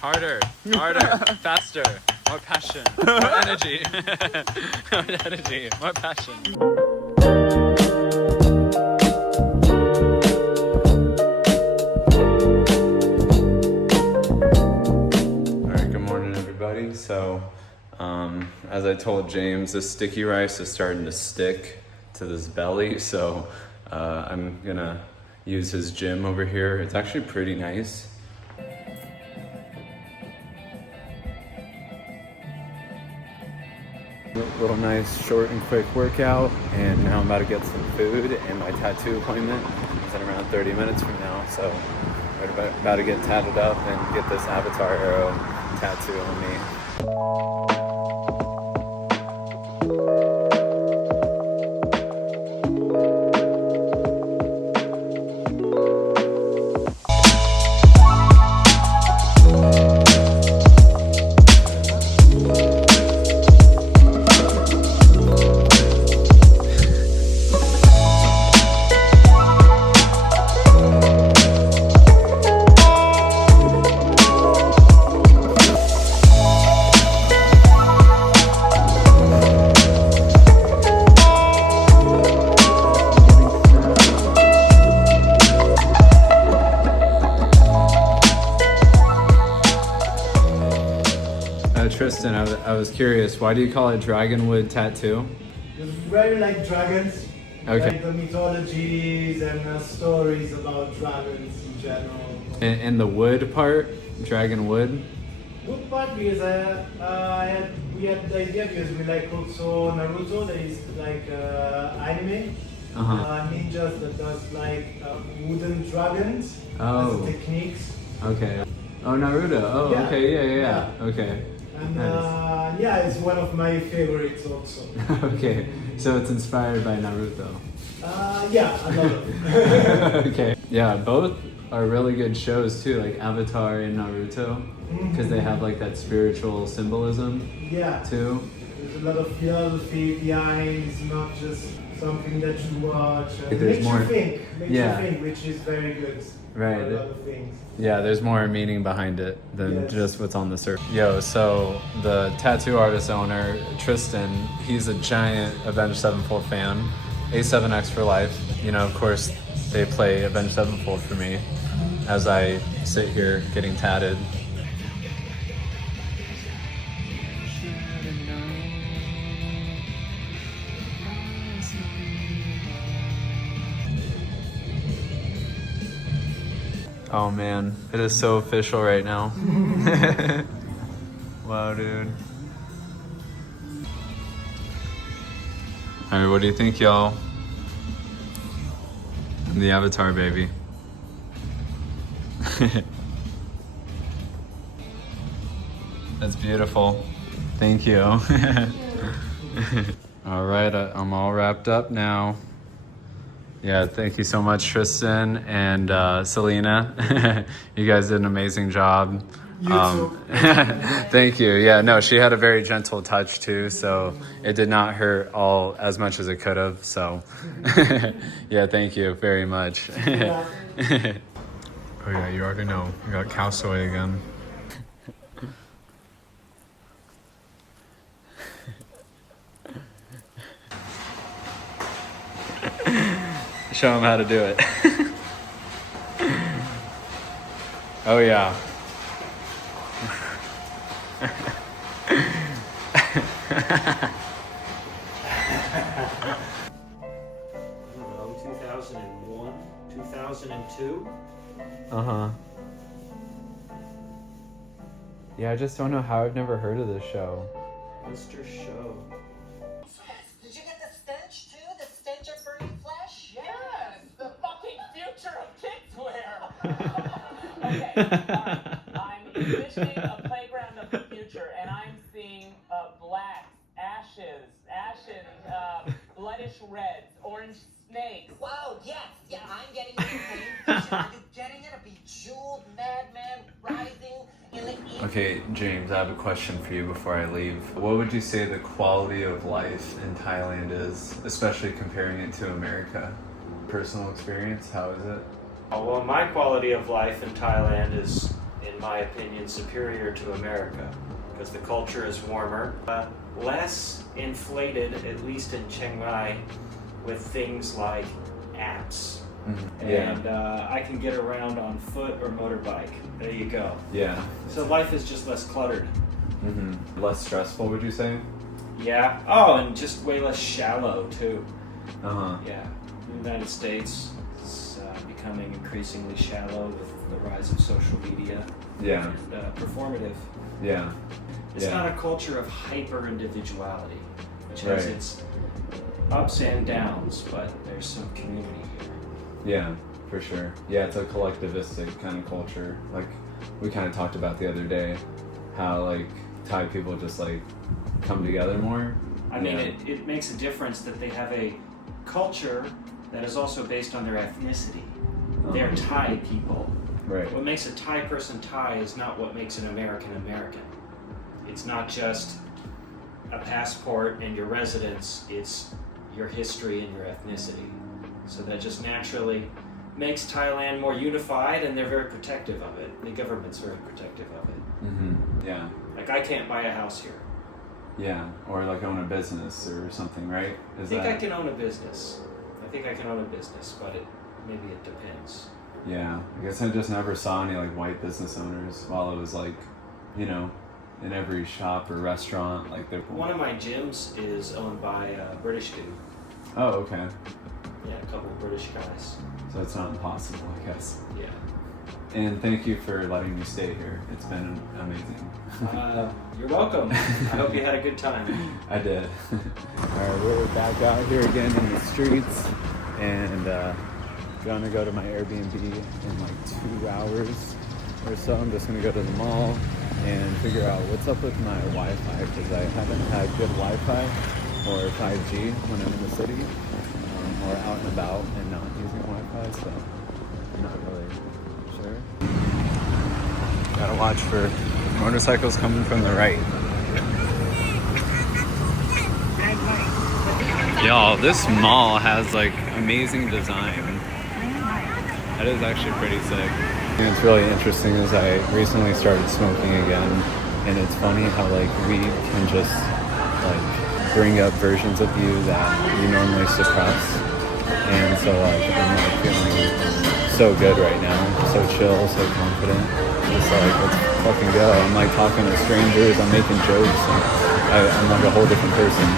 Harder, harder, faster, more passion, more energy, more energy, more passion. Alright, good morning everybody. So, as I told James, this sticky rice is starting to stick to this belly, so I'm gonna use his gym over here. It's actually pretty nice. Little nice short and quick workout, and now I'm about to get some food, and my tattoo appointment is in around 30 minutes from now, so we're about to get tatted up and get this avatar arrow tattoo on me. Tristan, I was curious, why do you call it Dragonwood Tattoo? It's very like dragons, okay. Like the mythologies and stories about dragons in general. And the wood part, Dragon Wood? Wood part because we had the idea because we like also Naruto, that is like anime. Ninjas that does like wooden dragons as techniques. Okay. Oh, Naruto. Oh, yeah. Okay. Yeah. Okay. And nice. yeah, it's one of my favorites also. Okay, so it's inspired by Naruto. Yeah, I love it. Okay. Yeah, both are really good shows too, like Avatar and Naruto, because they have like that spiritual symbolism. Yeah. Too. There's a lot of philosophy behind. It's not just something that you watch. There's makes more. You think, which is very good. Right. For a lot of things. Yeah, there's more meaning behind it than just what's on the surface. Yo, so the tattoo artist owner, Tristan, he's a giant Avenged Sevenfold fan. A7X for life. You know, of course, they play Avenged Sevenfold for me as I sit here getting tatted. Oh man, it is so official right now. Wow, dude. Alright, what do you think, y'all? The Avatar baby. That's beautiful. Thank you. Alright, I'm all wrapped up now. Yeah, thank you so much, Tristan and Selena. You guys did an amazing job. You too. Thank you. Yeah, no, she had a very gentle touch too, so it did not hurt all as much as it could have. So, yeah, thank you very much. Oh yeah, you already know. We got cow soy again. Show him how to do it. Oh yeah. I don't know, 2001, 2002? Yeah, I just don't know how I've never heard of this show. Mr. Show. Did you get the stench too? The stench of burning flesh? Yes! The fucking future of kids wear! Okay, I'm envisioning a playground of the future, and I'm seeing black, ashes, bloodish reds, orange snakes. Wow, yes! Yeah, I'm getting the same picture. Are you getting it? A bejeweled madman rising in the evening. Okay, James, I have a question for you before I leave. What would you say the quality of life in Thailand is, especially comparing it to America? Personal experience, how is it? Well, my quality of life in Thailand is in my opinion, superior to America because the culture is warmer, less inflated, at least in Chiang Mai, with things like apps. And I can get around on foot or motorbike. There you go. Yeah. So life is just less cluttered. Less stressful, would you say? Yeah. Oh, and just way less shallow too. Uh-huh. Yeah. The United States is becoming increasingly shallow with the rise of social media. Yeah. And performative. Yeah. It's not a culture of hyper individuality, which has its ups and downs, but there's some community here. Yeah, for sure. Yeah, it's a collectivistic kind of culture. Like we kind of talked about the other day, how like Thai people just like come together more. I mean, it makes a difference that they have a culture that is also based on their ethnicity. They're Thai people. Right. What makes a Thai person Thai is not what makes an American American. It's not just a passport and your residence, it's your history and your ethnicity. So that just naturally makes Thailand more unified, and they're very protective of it. The government's very protective of it. Yeah. Like, I can't buy a house here. Yeah, or like own a business or something, right? I think I can own a business. But maybe it depends. Yeah, I guess I just never saw any like white business owners while it was like, you know, in every shop or restaurant, like they're... One of my gyms is owned by a British dude. Oh, okay. Yeah, a couple of British guys. So it's not impossible, I guess. Yeah. And thank you for letting me stay here. It's been amazing. You're welcome. I hope you had a good time. I did. Alright, we're back out here again in the streets, and gonna go to my Airbnb in like 2 hours or so. I'm just gonna go to the mall and figure out what's up with my Wi-Fi, because I haven't had good Wi-Fi or 5G when I'm in the city or out and about and not using Wi-Fi, so I'm not really sure. Gotta watch for motorcycles coming from the right. Y'all, this mall has like amazing design. That is actually pretty sick. And it's really interesting is I recently started smoking again, and it's funny how like weed can just like bring up versions of you that you normally suppress. And so like I'm like feeling so good right now, so chill, so confident. Just like let's fucking go. I'm like talking to strangers, I'm making jokes, and I'm like a whole different person.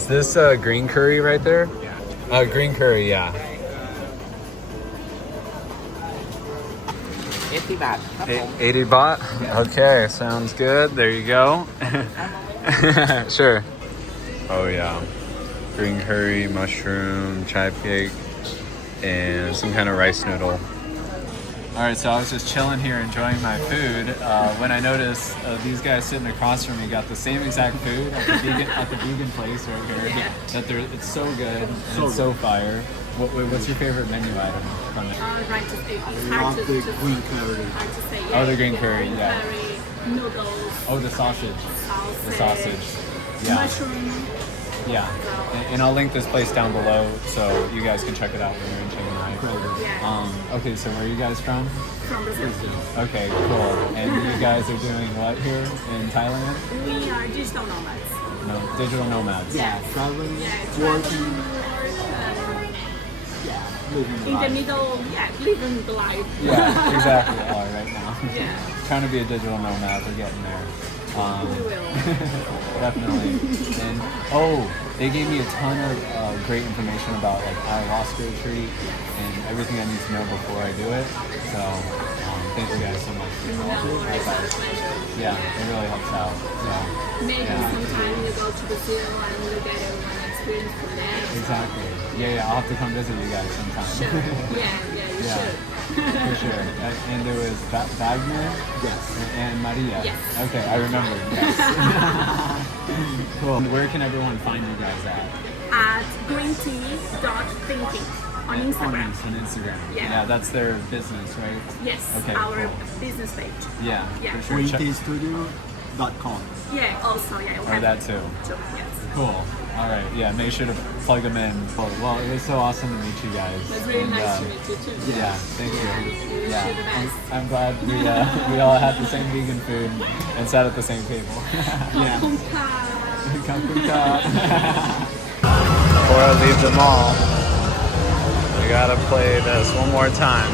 Is this green curry right there? Yeah. Green curry, yeah. 80 baht ครับผม 80 baht? Okay, sounds good. There you go. Sure. Oh yeah. Green curry, mushroom, chai cake, and some kind of rice noodle. Alright, so I was just chilling here enjoying my food when I noticed these guys sitting across from me got the same exact food at the vegan place right here. That it's so good and it's so fire. What's your favorite menu item from it? Right to say, it's hard to green curry. hard to say. Oh, the green curry, yeah. Curry, noodles, Oh, the sausage. The sausage. Yeah. mushroom. Yeah. And I'll link this place down below so you guys can check it out when you're in Chiang Mai. Yeah. Okay, so where are you guys from? From Brazil. Okay, cool. And you guys are doing what here in Thailand? We are digital nomads. No, digital nomads. Yeah. Traveling, Yeah, working, living in the life. middle, living the life. Yeah, exactly. Right now. Yeah. Trying to be a digital nomad. We're getting there. We will. Definitely. And they gave me a ton of great information about like ayahuasca retreat and everything I need to know before I do it. So thank you guys so much. No worries, our pleasure. Yeah, it really helps out. So Maybe yeah. sometime you go to Brazil and you get an experience for that. Exactly. Yeah, I'll have to come visit you guys sometime. Sure. Yeah, you Yeah. should. For sure. And there was Wagner? Yes. And Maria? Yes. Okay, I remember. Yes. Cool. Where can everyone find you guys at? At greentea.thinking on Instagram. On Instagram. Yeah. Yeah, that's their business, right? Yes, Okay, our cool. business page. Yeah, Yeah. for sure. Green Check- Tea Studio. thailandtrip.com. Yeah, also, yeah. Or that too. So, yes. Cool. All right. Yeah. Make sure to plug them in. Well, it was so awesome to meet you guys. It's really And, nice to meet you too. Yeah. Thank you. Yeah. You're the best. I'm glad we all had the same vegan food and sat at the same table. Yeah. Before I leave the mall, we gotta play this one more time.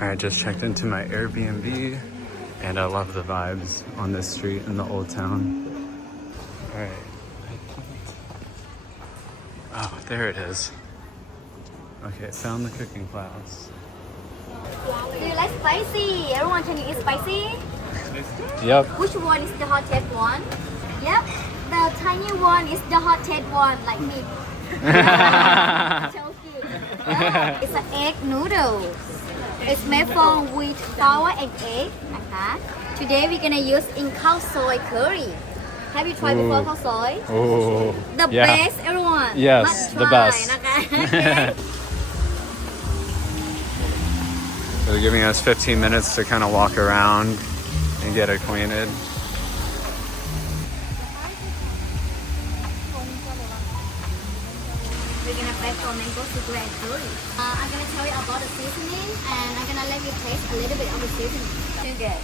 I just checked into my Airbnb and I love the vibes on this street in the old town. All right. Oh, there it is. Okay, found the cooking class. Do you like spicy? Everyone, can you eat spicy? Yep. Which one is the hottest one? Yep. The tiny one is the hottest one, like me. So good. Oh, it's an egg noodles. It's made from wheat flour and egg. Today we're gonna use in khao soy curry. Have you tried before khao soy? Oh, The yeah. best, everyone. Yes, Must the try, best. Okay. So they're giving us 15 minutes to kind of walk around and get acquainted. We're gonna prep for mango sugar and curry. I'm gonna tell you about the seasoning and I'm gonna let you taste a little bit of the seasoning. Sugar.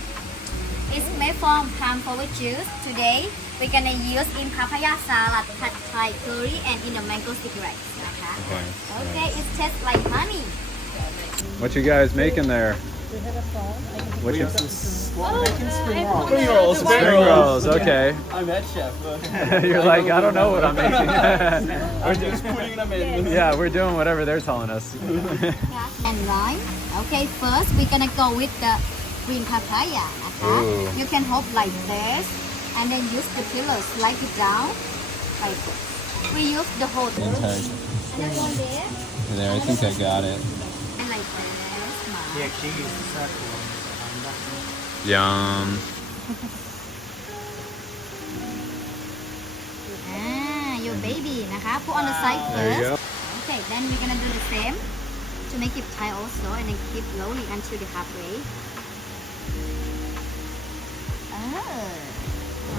It's made from palm forward juice. Today we're gonna use in papaya salad, pad thai curry, and in the mango sticky rice. Okay, it tastes like honey. What you guys making there? What you? Spring rolls. Spring rolls. Okay. I'm head chef. You're like, I don't know what I'm making. I'm just putting them in. Yeah, we're doing whatever they're telling us. And lime. Okay, first we're gonna go with the green papaya. Ooh. You can hold like this, and then use the pillow, slide it down, like this. We use the whole thing. And then one there, There, I think I got it. and like this. He actually used the circle one. Yum. Your baby,นะคะ. Put on the side There you first. go. Okay, then we're gonna do the same to make it tight also, and then keep rolling until the halfway. Oh.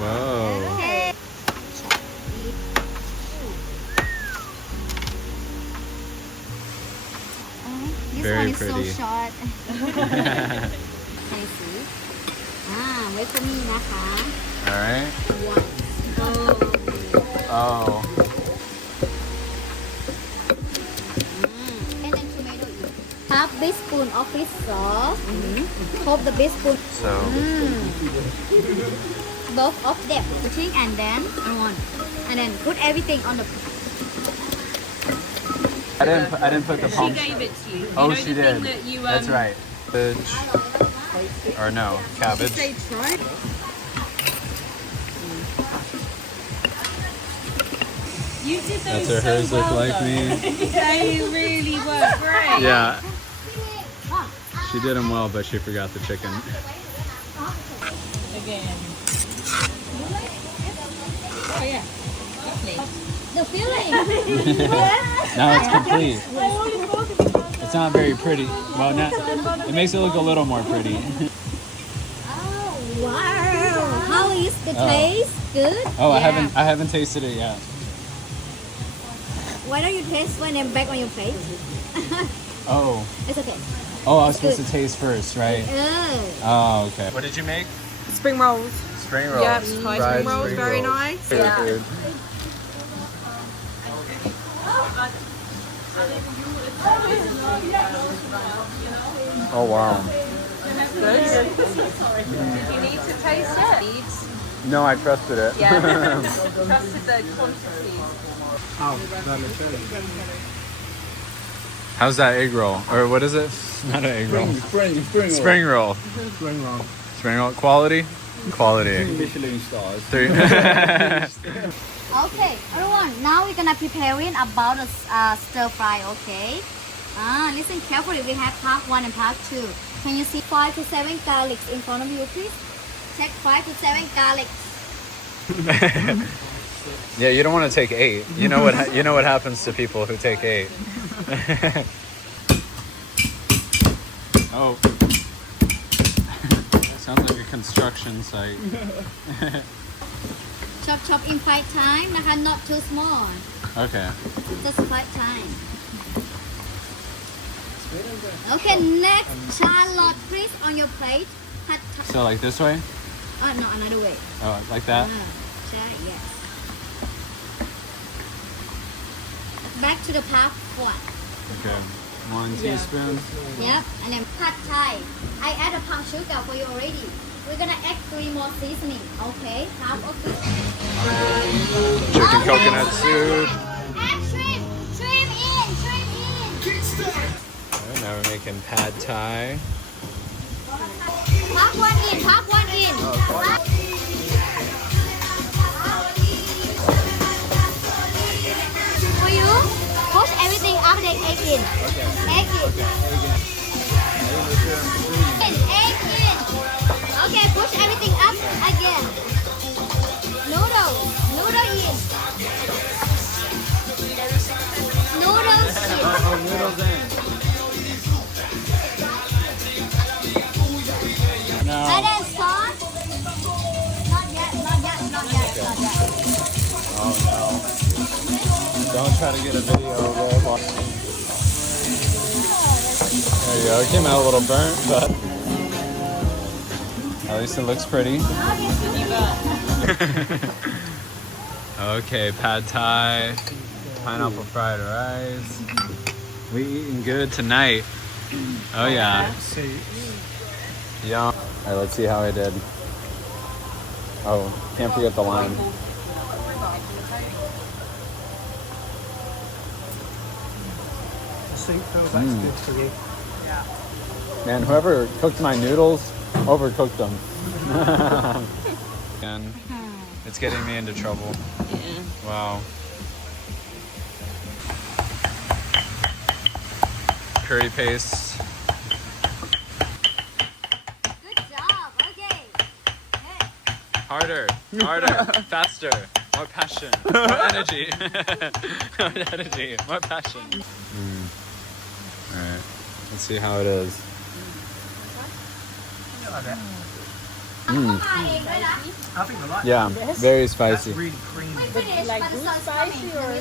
Whoa. Okay. This Very one is pretty. so short. Can you see? Wait for me,นะคะ. All right. One. Oh. And then tomato in. Half big spoon of fish sauce. Half the big spoon. So Both of them. Putting and then one. And then put everything on the. I didn't put the She palm. gave it to you. Oh, You know she the did. thing that you, That's right. Cabbage. Or no, cabbage. They tried. You did those That's what so hers look well, like though. me. They really were great. Yeah. She did them well, but she forgot the chicken. Again. Oh yeah. Lovely. The filling. Now it's complete. It's not very pretty. Well, not, it makes it look a little more pretty. Oh wow! How is the Oh. taste? Good. Oh, I Yeah. haven't tasted it yet. Why don't you taste when I'm back on your plate? Oh. It's okay. Oh, I was supposed to taste first, right? Uh, Oh, okay. What did you make? Spring rolls. Spring rolls. Yep, Thai spring rolls, very nice. Favorite food. Oh wow. Good. You need to taste it. Needs. No, I trusted it. Yeah. Trusted the quantities. How's that egg roll? Or what is it? Not an egg roll. Spring roll. Spring roll. Quality? Quality. Michelin stars. 3. okay, everyone. Now we're gonna preparing about the stir fry. Okay. Listen carefully. We have part 1 and part 2. Can you see 5 to 7 garlics in front of you, please? Check 5 to 7 garlics. Yeah, you don't want to take 8. You know what happens to people who take 8. Oh. Sounds like a construction site. Chop in 5 times, not too small. Okay. Just 5 times. Okay, next, Charlotte, please on your plate. Pad Thai. So like this way? No, another way. Oh, like that? Yes. Back to the part 1. Okay. 1 teaspoon. Yep, and then Pad Thai. I add a palm sugar for you already. We're gonna add 3 more seasoning. Okay, half of it. Chicken coconut soup. Add shrimp. Shrimp in. Okay, now we're making pad thai. Half one in. For you, push everything up and egg in. Egg in. Okay, push everything up again. Noodle in. Noodles in. Noodles in. No. And then sauce. Not yet. Oh no. Don't try to get a video roll. There you go. It came out a little burnt, but at least it looks pretty. Okay, pad thai, pineapple fried rice. We eating good tonight. Oh yeah. Yum. All right, let's see how I did. Oh, can't forget the lime. The soup feels that's good for you. Man, whoever cooked my noodles, overcooked them. And it's getting me into trouble. Wow. Curry paste. Good job. Okay. Harder, faster, more passion, more energy. More passion. All right, let's see how it is. I think I like Yeah, very That's spicy. really creamy. Like good spicy or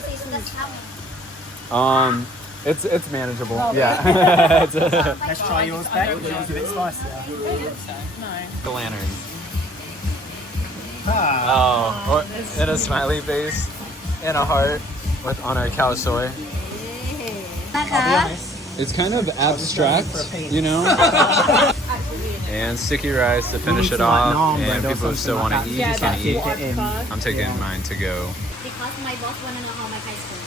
It's manageable. Yeah. It's Let's try yours, Beck. Yours a bit spicier. the lantern. Ah. Oh, or in a smiley face, and a heart on our cow soy. I'll be honest. It's kind of abstract, you know? And sticky rice to finish it off, and people who still want to eat can eat. I'm taking mine to go. Because my boss want to know how my pie is going.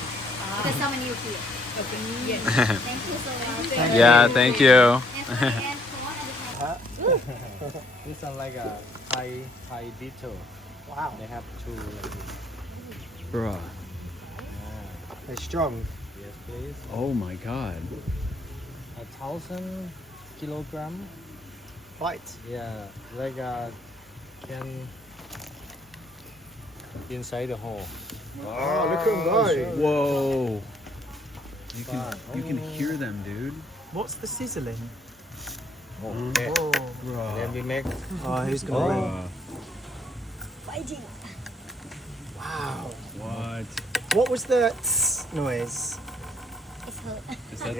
Because someone new here. Okay. Yes. Thank you so much. Yeah, thank you. This is like a Thai detail. Wow. They have two like this. Bruh. They're strong. Yes, please. Oh my god. 1,000 kilogram. Right. Yeah, like can inside the hole. Oh, look at them go. Whoa. You can hear them, dude. What's the sizzling? Okay. Oh. Then we make. Oh, who's going to win? Fighting. Wow. What? What was the tss noise? It's hurt. Is that